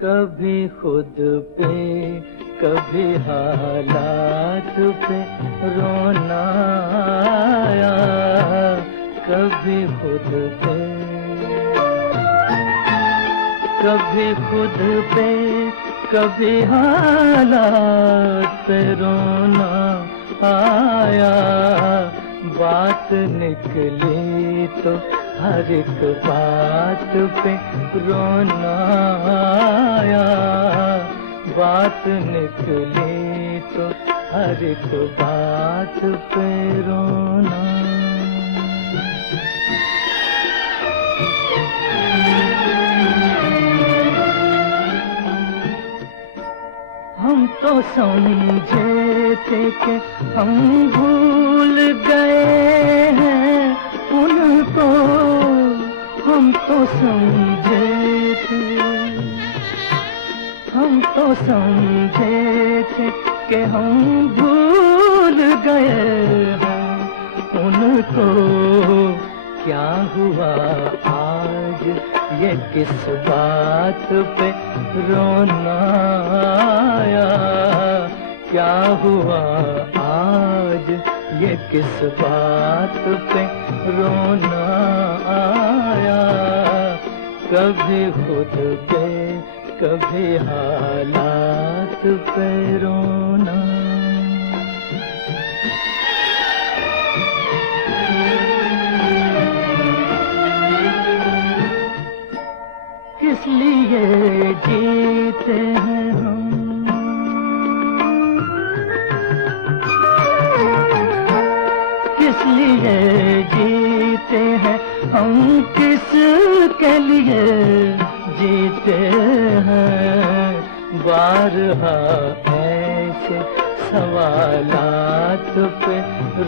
कभी खुद पे कभी हालात पे रोना आया, कभी खुद पे कभी खुद पे कभी हालात पे रोना आया। बात निकली तो हर एक बात पे रोना आया। बात निकली तो हर एक बात पे रोना। हम तो समझे थे कि हम भूल गए हैं उनको, हम तो समझे थे, हम तो समझे थे कि हम भूल गए हैं उनको। क्या हुआ आज ये किस बात पे रोना आया? क्या हुआ आज ये किस बात पे रोना आया? कभी खुद पे कभी हालात पे रोना। किस लिए जीते हैं हम, किस लिए जीते हैं हम, किस के लिए जीते हैं? बारहा ऐसे सवालात पे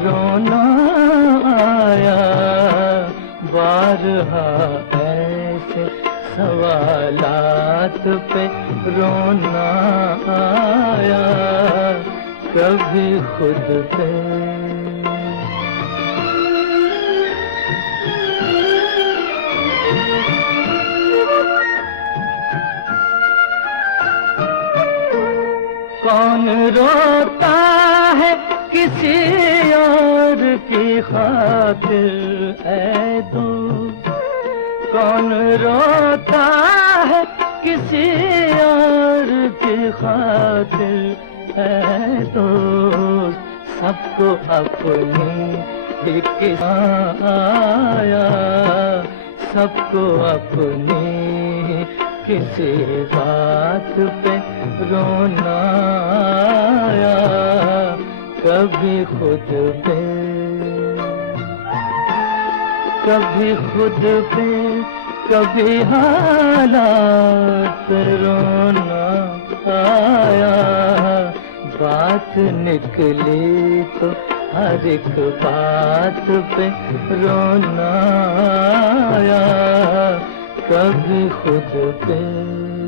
रोना आया। बारहा ऐसे सवालात पे रोना आया। कभी खुद पे कौन रोता है किसी और की खातिर ऐ दोस्त? कौन रोता है किसी और की खातिर ऐ दोस्त? सबको अपनी एक आया, सबको अपनी किसी बात पे रोना आया। कभी खुद पे कभी खुद पे कभी हालात पे रोना आया। बात निकली तो हर एक बात पे रोना आया। कभी खुद पे